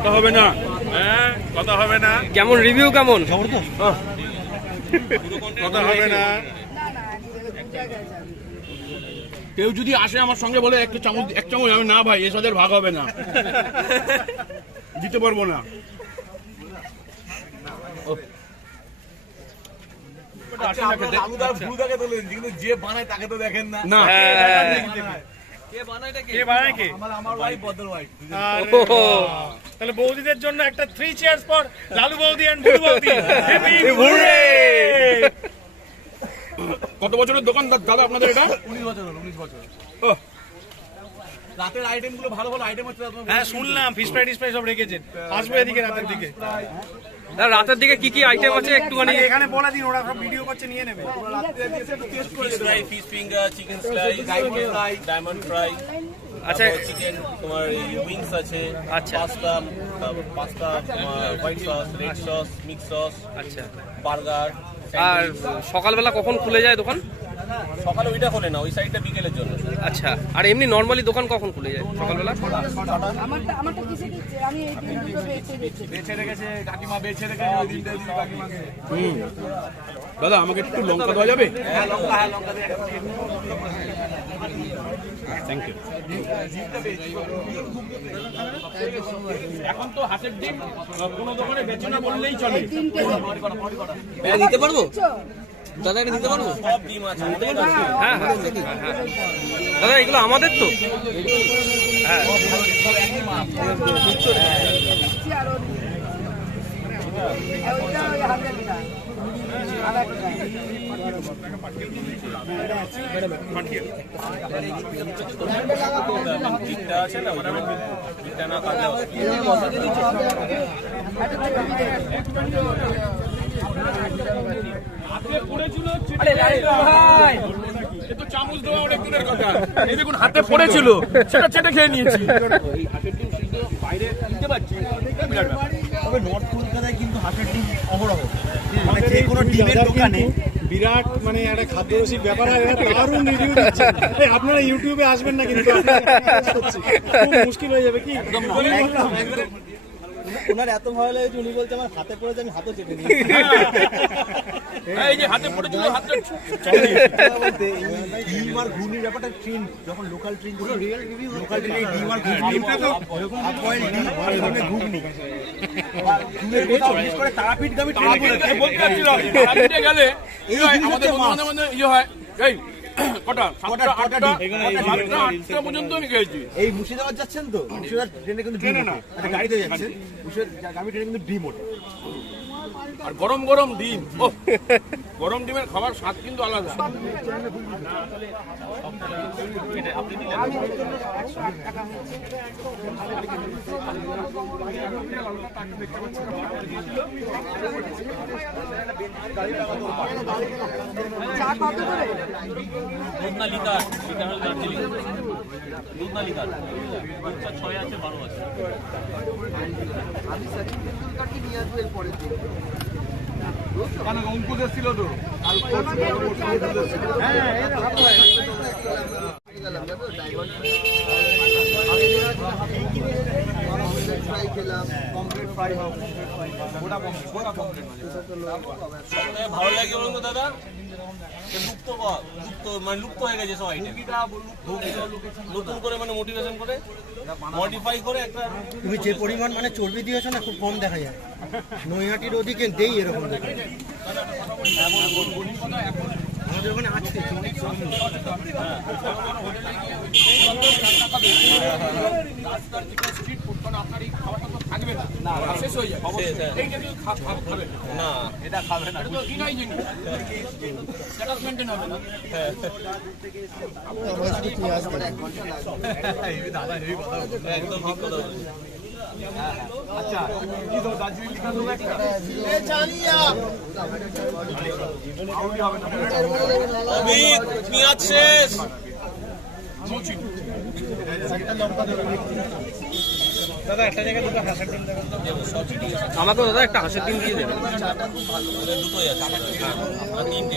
কথা হবে না, হ্যাঁ কথা হবে না। কেমন রিভিউ কেমন? কথা হবে না। কেউ যদি আসে আমার সঙ্গে বলে এক চামচ আমি না ভাই এর সাথে ভাগ হবে না, দিতে পারবো না। যে বানায় তাকে তো দেখেন না। তাহলে বৌদিদের জন্য একটা 3 cheers ফর লালু বৌদি এন্ড বুড়ু বৌদি। কত বছরের দোকান দাদা আপনাদের এটা? 19 বছর। রাতের আইটেম গুলো ভালো ভালো আইটেম হচ্ছে। হ্যাঁ শুনলাম ফিশ ফ্রাই সব রেখেছেন, আসবো এদিকে রাতের দিকে। রাতের দিকে কি কি আইটেম আছে একটুখানি এখানে বলে দিন, ওরা সব ভিডিও করছে নিয়ে নেবে। Fish finger, chicken slice, diamond fry, আচ্ছা চিকেন তোমার উইংস আছে, আচ্ছা। Pasta white sauce, red sauce, mix sauce, আচ্ছা। বার্গার। আর সকালবেলা কখন খুলে যায় দোকান? সকালে ওইটা খোলে না, ওই সাইডটা বিকেলের জন্য। আচ্ছা। আর এমনি নর্মালি দোকান কখন খুলে যায় সকালবেলা? আমারটা কিসে দিচ্ছে? আমি এই দিনগুলো বেছে রেখেছে কাকিমা, বেছে রেখেছে ওই দিনটা দিন কাকিমাকে। দাদা আমাকে একটু লঙ্কা দেওয়া যাবে? হ্যাঁ লঙ্কা দিয়ে থ্যাংক ইউ। এখন তো হাতের ডিম কোনো দোকানে বেচে না বললেই চলে। দিতে পারবো দাদা, এটা দিতে পারবো? সব ডিম আছে। হ্যাঁ দাদা এগুলো আমাদের তো? হ্যাঁ ডিমটা আছে না, ওটা ডিমটা না কাটলে চামচ দেওয়া অনেক দূরের কথা, এই দেখুন হাতে পড়েছিল সেটা চেটে খেয়ে নিয়েছি। বাইরে কিনতে পারছি। তবে নর্থ কলকাতায় কিন্তু হাঁসের ডিম অহরহ, মানে যে কোনো ডিমের দোকানে বিরাট মানে একটা খাদ্যরসিক ব্যাপার হয়, দারুণ রিভিউ দিচ্ছে। আপনারা ইউটিউবে আসবেন না কিন্তু খুব মুশকিল হয়ে যাবে কি। ওনার এত ভালো লাগে, উনি বলছে আমার হাতে পড়েছে, আমি হাতে চেপে নিই। এই যে হাতে পড়েছিল হাতে ডিম আর ঘুগনির ব্যাপারটা ট্রেন, যখন লোকাল ট্রেন ছিল লোকাল ট্রেনে ডিম আর ঘুগনিটা তো হাফ বয়েল ডিম আর এখানে ঘুগনি বিশেষ করে তারাপীঠ গামী ট্রেন বলতে চাচ্ছিলাম তারাপীঠে গেলে এই হয় আমাদের বন্ধু ইয়ে হয় এই কটা আটটা পর্যন্ত আমি খেয়েছি। এই মুর্শিদাবাদ যাচ্ছেন তো, মুর্শিদাবাদ ট্রেনে কিন্তু ডিম না, একটা গাড়িতে যাচ্ছেন, মুর্শিদাবাদ গামী ট্রেনে কিন্তু ডিম ওঠে। আর গরম গরম ডিম, গরম ডিমের খাবার স্বাদ কিন্তু আলাদা। দুধনা লিকার, লিকার হল দার্জিলিং, দুধনা লিকার 6 আছে 12 আছে। কেন অঙ্কুশ এসেছিল তো? ভালো লাগে বলুন তো দাদা, লুপ্ত হয়ে গেছে সবাই, নতুন করে মানে মোটিভেশন করে মডিফাই করে একটা। তুমি যে পরিমাণ মানে চর্বি দিয়েছো না, খুব কম দেখা যায়। নৈহাটির ওদিকে দেই এরকম আমাদের ওখানে আছে। আপনার এই খাবারটা তো থাকবে না, শেষ হয়ে যায়। এইটা কিন্তু খাবে না, এটা খাবে না, এটা তো কিনাই জিনিস, স্ট্যাটাস মেইনটেইন হবে না। একদম ঠিক কথা বলছেন। আচ্ছা কি তো দার্জিলিং লিকার দেবো একটা? অমিত পেঁয়াজ শেষ। দাদা একটা জায়গায় দুটো হাঁসের ডিম দেবেন। আমাকে দাদা একটা হাঁসের ডিম দিয়ে দেবেন। দুটোই আছে, তিনটে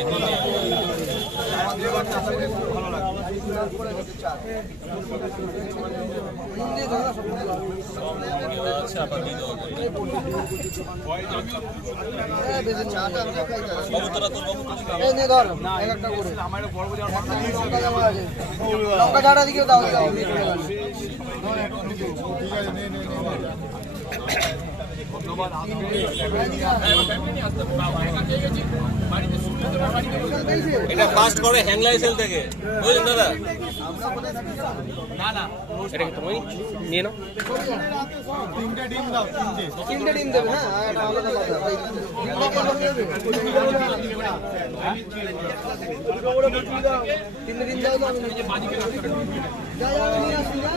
লঙ্কা ছাড়া দিকে দাও দাও এটা ফাস্ট করে হ্যাংলাইসেল থেকে বুঝলেন দাদা? এটা কি তুমি নিয়ে নাও। তিনটে ডিম দেবে। হ্যাঁ এটা আলাদা কথা। তিনটে ডিম দাও তো আমি যা যা নিয়ে আসি না।